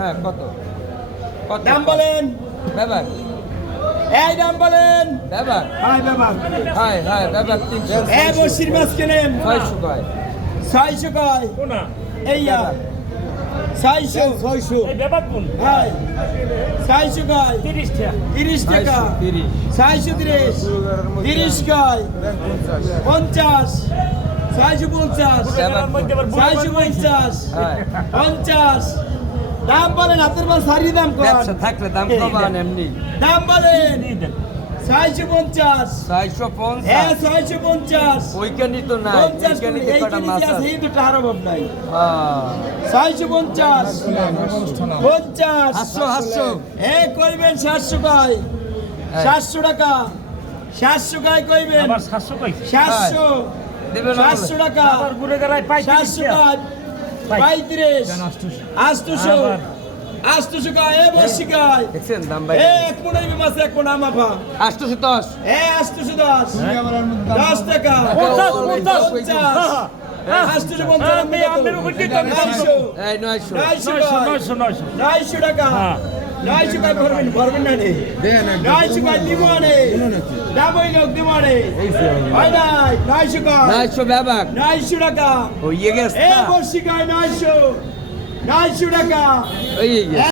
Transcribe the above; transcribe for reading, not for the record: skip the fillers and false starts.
হ্যাঁ কত কত দাম বলেন ব্যাপার এই দাম বলেন ব্যাপার হাই বাবা হাই হাই ব্যাপার 300 এই বসির মাছ কেনেন 600 কয় 600 কয় কোনা এই ইয়া 600 এই ব্যাপার কোন হাই 600 কয় 30 টাকা 30 টাকা 30 630 30 কয় 50 650 টাকার মধ্যে আবার বুড়ো মানুষ 650 হ্যাঁ 50 দাম বলেন হাতের মাল সারি দাম কর ব্যবসা থাকলে দাম কমান এমনি দাম বলেন দিয়ে দেন 650 650 হ্যাঁ 650 ওইখানে তো নাই 50 ওইখানে তো এই কটা মাছ আছে আছে এই দুটো হারাম নাই হ্যাঁ 650 50 হাসছো হাসছো এ কইবেন 700 কয় 700 টাকা 700 কয় কইবেন আবার 700 কই 700 দেবেন না 700 টাকা আবার ঘুরে গেলাই পাই 700 কয় 35 800 800 কয় এ বসি কয় দেখছেন দাম ভাই এ এক মনে মাছ এক মনে আমাফা 810 এ 810 10 টাকা 850 আমি আমের উপর দিয়ে দাম এই 900 900 টাকা 900 টাকা ভরবেন না নে 900 টাকা দিবানে দাম হইল দিবানে হয় নাই 900 টাকা 900 ব্যাপার 900 টাকা হইয়ে গেছে এ বর্ষিকায় 900 টাকা হইয়ে গেছে